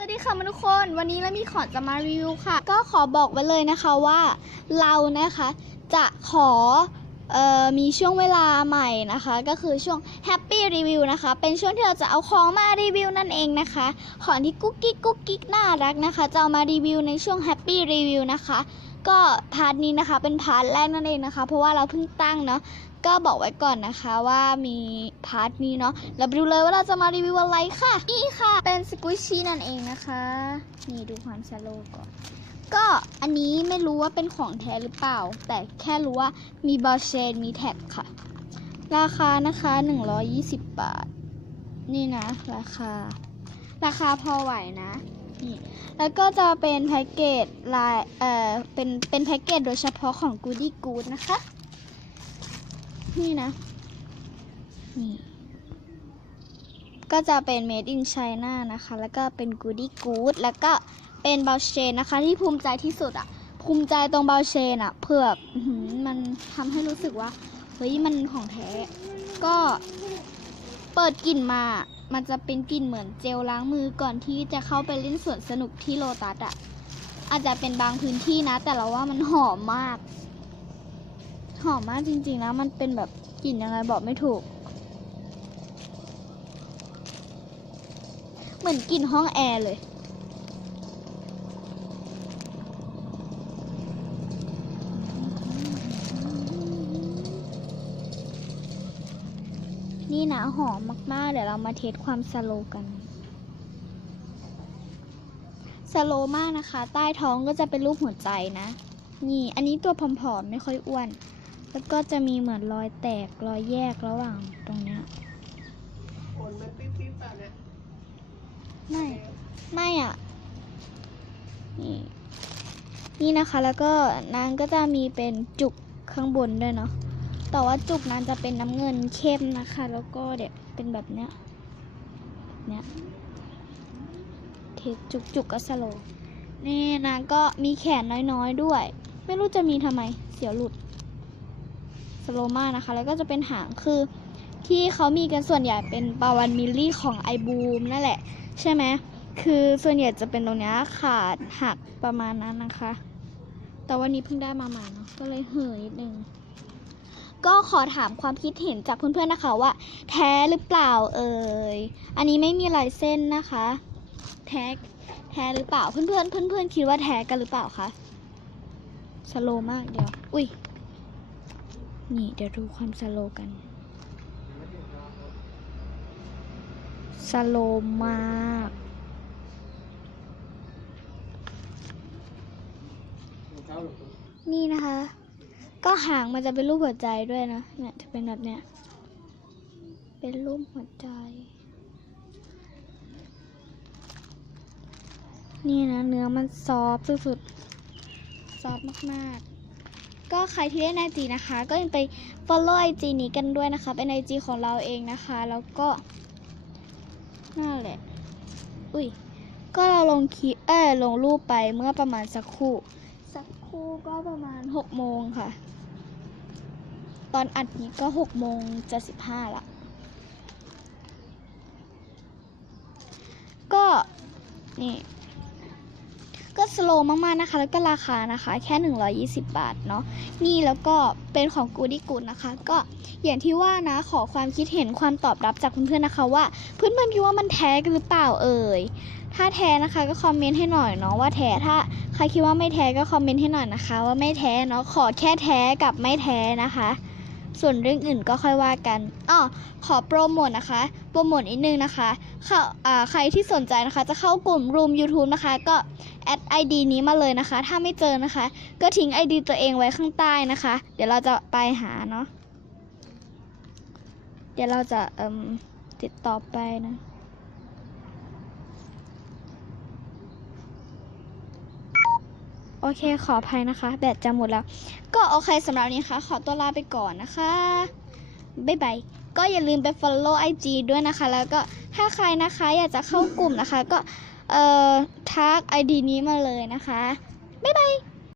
สวัสดีค่ะทุกคนวันนี้เรามีของจะมารีวิวค่ะ ก็ขอบอกไว้เลยนะคะว่าเรานะคะจะขอออมีช่วงเวลาใหม่นะคะ ก็คือช่วง Happy Review นะคะ เป็นช่วงที่เราจะเอาของมารีวิวนั่นเองนะคะของที่กุ๊กกิ๊กกุ๊กกิ๊กน่ารักนะคะ จะเอามารีวิวในช่วง Happy Review นะคะ ก็พาร์ทนี้นะคะเป็นพาร์ทแรกนั่นเองนะคะ เพราะว่าเราเพิ่งตั้งเนาะ ก็บอกไว้ก่อนนะคะว่ามีพาร์ทนี้เนาะเราไปดูเลยว่าเราจะมารีวิวอะไรค่ะ นี่ค่ะ เป็นสกุชชี่นั่นเองนะคะ นี่ดูความชาโลก่อน ก็อันนี้ไม่รู้ว่าเป็นของแท้หรือเปล่า แต่แค่รู้ว่ามีบอลเชนมีแท็กค่ะ ราคานะคะ 120 บาท นี่นะ ราคา ราคาพอไหวนะนี่แล้วก็จะเป็นแพ็กเกจลาย เอ่อ เป็น เป็นแพ็กเกจโดยเฉพาะของ Goody Good นะคะ นี่นะ นี่ ก็จะเป็น made in China นะคะ แล้วก็เป็น Goody Good แล้วก็เป็นบาเชนนะคะ ที่ภูมิใจที่สุดอะภูมิใจตรงบาเชนอะเผือกอื้อหือมันทำให้รู้สึกว่า เฮ้ย มันของแท้ ก็เปิดกลิ่นมา มันจะเป็นกลิ่นเหมือนเจลล้างมือก่อนที่จะเข้าไปเล่นสวนสนุกที่โลตัสอะอาจจะเป็นบางพื้นที่นะ แต่เราว่ามันหอมมาก หอมมากจริงๆนะมันเป็นแบบกลิ่นยังไงบอกไม่ถูก เหมือนกลิ่นห้องแอร์เลย นี่นะหอมมากๆ เดี๋ยวเรามาเทสความสโลกันสโลมากนะคะ ใต้ท้องก็จะเป็นรูปหัวใจนะ นี่ อันนี้ตัวผอมๆ ไม่ค่อยอ้วน แล้วก็จะมีเหมือนรอยแตกรอยแยกระหว่างตรงเนี้ยขนมันปิ๊บปิ๊บแบบเนี้ยไม่ไม่อะนี่นี่นะคะ แล้วก็นางก็จะมีเป็นจุกข้างบนด้วยเนาะแต่ว่าจุกนั้นจะเป็นน้ำเงินเข้มนะคะ แล้วก็เดี๋ยวเป็นแบบเนี้ยเนี้ยเทจุกจุกก็สโลว์นี่นางก็มีแขนน้อยๆด้วย ไม่รู้จะมีทำไมเสียวหลุด สโลมานะคะ แล้วก็จะเป็นหางคือที่เขามีกันส่วนใหญ่เป็นปาวันมิลลี่ของไอบูมนั่นแหละ ใช่ไหมคือส่วนใหญ่จะเป็นตรงนี้ขาดหักประมาณนั้นนะคะ แต่วันนี้เพิ่งได้มาใหม่เนาะก็เลยเห่อนิดนึงก็ขอถามความคิดเห็นจากเพื่อนๆนะคะว่า แท้หรือเปล่าเอ่ยอันนี้ไม่มีลายเส้นนะคะ แท้แท้หรือเปล่าเพื่อนๆเพื่อนๆคิดว่าแท้กันหรือเปล่าคะสโลมากเดี๋ยว อุ้ย นี่ เดี๋ยวดูความสโลกัน สโลมาก นี่นะคะ ก็หางมันจะเป็นรูปหัวใจด้วยนะ เนี่ยจะเป็นแบบเนี้ย เป็นรูปหัวใจ นี่นะ เนื้อมันซอฟสุดๆ ซอฟมากๆ ก็ใครที่เล่นไอจีนะคะ ก็ยังไป follow ไอจีนี้กันด้วยนะคะ เป็นไอจีของเราเองนะคะ แล้วก็นั่นแหละ อุ้ย ก็เราลงคลิปเออลงรูปไปเมื่อประมาณสักครู่ สักครู่ก็ประมาณหกโมงค่ะ ตอนอัดนี้ก็หกโมงจะสิบห้าละก็นี่ ก็สโลว์มากๆนะคะ แล้วก็ราคานะคะ แค่ 120 บาทเนาะนี่แล้วก็เป็นของกูดี้กูดนะคะ ก็อย่างที่ว่านะขอความคิดเห็นความตอบรับจากเพื่อนๆนะคะ ว่าเพื่อนๆคิดว่ามันแท้กันหรือเปล่าเอ่ยถ้าแท้นะคะก็คอมเมนต์ให้หน่อยเนาะว่าแท้ถ้าใครคิดว่าไม่แท้ก็คอมเมนต์ให้หน่อยนะคะ ว่าไม่แท้เนาะขอแค่แท้กับไม่แท้นะคะ ส่วนเรื่องอื่นก็ค่อยว่ากันอ้อขอโปรโมทนะคะ โปรโมทนิดนึงนะคะเข้าอ่าใครที่สนใจนะคะ จะเข้ากลุ่มรูม YouTube นะคะ ก็แอด ID นี้มาเลยนะคะ ถ้าไม่เจอนะคะ ก็ทิ้ง ID ตัวเองไว้ข้างใต้นะคะ เดี๋ยวเราจะไปหาเนาะ เดี๋ยวเราจะติดต่อไปนะ โอ เคขออภัยนะคะ แบตจะหมดแล้ว ก็โอเคสำหรับนี้คะ่ะ ขอตัวลาไปก่อนนะคะ บ๊ายบาย ก็อย่าลืมไป follow IG ด้วยนะคะ แล้วก็ถ้าใครนะคะอยากจะเข้ากลุ่มนะคะ ก็เอ่อทัก ID นี้มาเลยนะคะ บ๊ายบาย